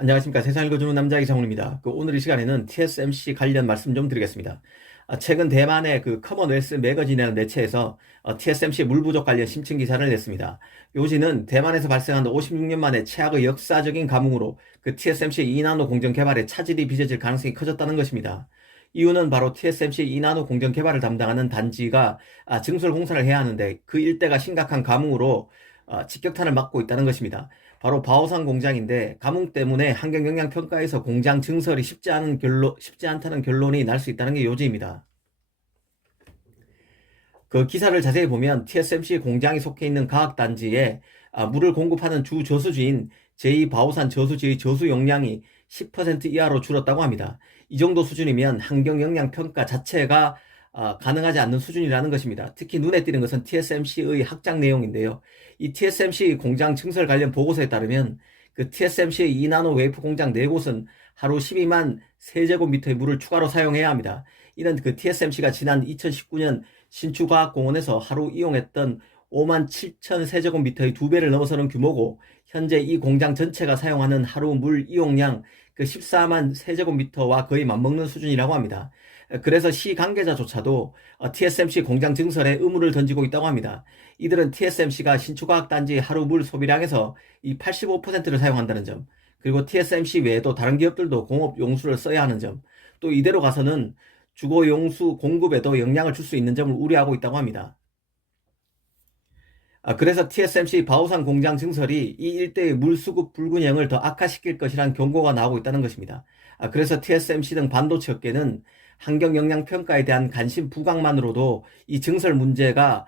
안녕하십니까. 세상 읽어주는 남자 이상훈입니다. 오늘 이 시간에는 TSMC 관련 말씀 좀 드리겠습니다. 최근 대만의 커먼웰스 매거진이라는 매체에서 TSMC 물 부족 관련 심층 기사를 냈습니다. 요지는 대만에서 발생한 56년 만에 최악의 역사적인 가뭄으로 TSMC 2나노 공정 개발에 차질이 빚어질 가능성이 커졌다는 것입니다. 이유는 바로 TSMC 2나노 공정 개발을 담당하는 단지가 증설 공사를 해야 하는데 그 일대가 심각한 가뭄으로 직격탄을 맞고 있다는 것입니다. 바로 바오산 공장인데 가뭄 때문에 환경영향평가에서 공장 증설이 쉽지 않다는 결론이 날 수 있다는 게 요지입니다. 그 기사를 자세히 보면 TSMC 공장이 속해 있는 과학단지에 물을 공급하는 주 저수지인 제2바오산 저수지의 저수 용량이 10% 이하로 줄었다고 합니다. 이 정도 수준이면 환경영향평가 자체가 가능하지 않는 수준이라는 것입니다. 특히 눈에 띄는 것은 TSMC의 학장 내용인데요. 이 TSMC 공장 증설 관련 보고서에 따르면 TSMC의 2나노 웨이프 공장 4곳은 하루 12만 세제곱미터의 물을 추가로 사용해야 합니다. 이는 TSMC가 지난 2019년 신추과학공원에서 하루 이용했던 5만 7천 세제곱미터의 2배를 넘어서는 규모고, 현재 이 공장 전체가 사용하는 하루 물 이용량 14만 세제곱미터와 거의 맞먹는 수준이라고 합니다. 그래서 시 관계자조차도 TSMC 공장 증설에 의문을 던지고 있다고 합니다. 이들은 TSMC가 신추과학단지 하루 물 소비량에서 이 85%를 사용한다는 점, 그리고 TSMC 외에도 다른 기업들도 공업 용수를 써야 하는 점, 또 이대로 가서는 주거 용수 공급에도 영향을 줄 수 있는 점을 우려하고 있다고 합니다. 그래서 TSMC 바오산 공장 증설이 이 일대의 물 수급 불균형을 더 악화시킬 것이라는 경고가 나오고 있다는 것입니다. 그래서 TSMC 등 반도체 업계는 환경 영향 평가에 대한 관심 부각만으로도 이 증설 문제가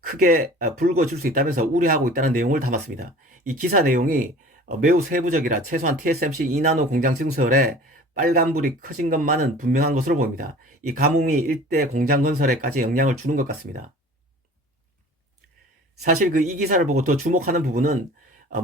크게 불거질 수 있다면서 우려하고 있다는 내용을 담았습니다. 이 기사 내용이 매우 세부적이라 최소한 TSMC 2나노 공장 증설에 빨간불이 커진 것만은 분명한 것으로 보입니다. 이 가뭄이 일대 공장 건설에까지 영향을 주는 것 같습니다. 사실 이 기사를 보고 더 주목하는 부분은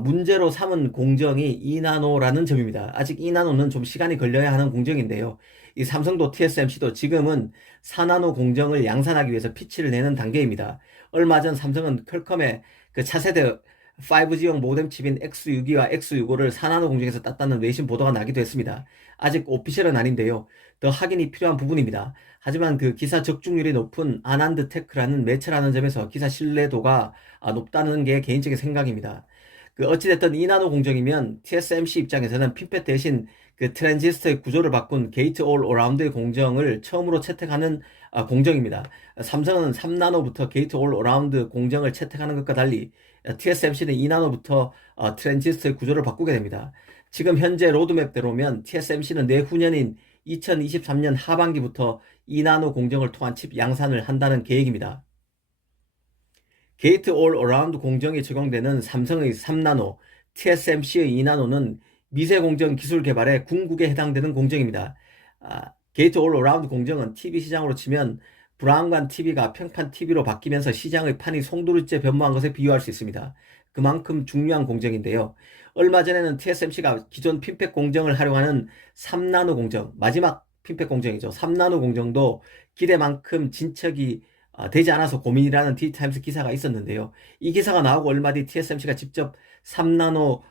문제로 삼은 공정이 2나노라는 점입니다. 아직 2나노는 좀 시간이 걸려야 하는 공정인데요. 이 삼성도 TSMC도 지금은 4나노 공정을 양산하기 위해서 피치를 내는 단계입니다. 얼마 전 삼성은 퀄컴의 차세대 5G용 모뎀 칩인 X62와 X65를 4나노 공정에서 땄다는 외신 보도가 나기도 했습니다. 아직 오피셜은 아닌데요. 더 확인이 필요한 부분입니다. 하지만 기사 적중률이 높은 아난드테크라는 매체라는 점에서 기사 신뢰도가 높다는 게 개인적인 생각입니다. 어찌됐든 2나노 공정이면 TSMC 입장에서는 핀펫 대신 트랜지스터의 구조를 바꾼 게이트 올 어라운드의 공정을 처음으로 채택하는 공정입니다. 삼성은 3나노부터 게이트 올 어라운드 공정을 채택하는 것과 달리 TSMC는 2나노부터 트랜지스터의 구조를 바꾸게 됩니다. 지금 현재 로드맵대로면 TSMC는 내후년인 2023년 하반기부터 2나노 공정을 통한 칩 양산을 한다는 계획입니다. 게이트 올 어라운드 공정이 적용되는 삼성의 3나노, TSMC의 2나노는 미세 공정 기술 개발의 궁극에 해당되는 공정입니다. 게이트 올 어라운드 공정은 TV 시장으로 치면 브라운관 TV가 평판 TV로 바뀌면서 시장의 판이 송두리째 변모한 것에 비유할 수 있습니다. 그만큼 중요한 공정인데요. 얼마 전에는 TSMC가 기존 핀펫 공정을 활용하는 3나노 공정, 마지막 핀펫 공정이죠. 3나노 공정도 기대만큼 진척이 되지 않아서 고민이라는 디지타임스 기사가 있었는데요. 이 기사가 나오고 얼마 뒤 TSMC가 직접 3나노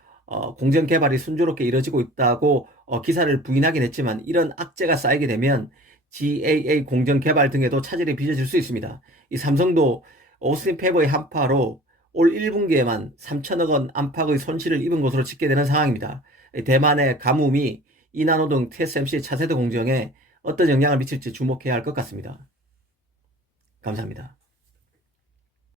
공정 개발이 순조롭게 이뤄지고 있다고 기사를 부인하긴 했지만, 이런 악재가 쌓이게 되면 GAA 공정 개발 등에도 차질이 빚어질 수 있습니다. 이 삼성도 오스틴 페버의 한파로 올 1분기에만 3천억 원 안팎의 손실을 입은 것으로 집계되는 상황입니다. 대만의 가뭄이 2나노 등 TSMC 차세대 공정에 어떤 영향을 미칠지 주목해야 할 것 같습니다. 감사합니다.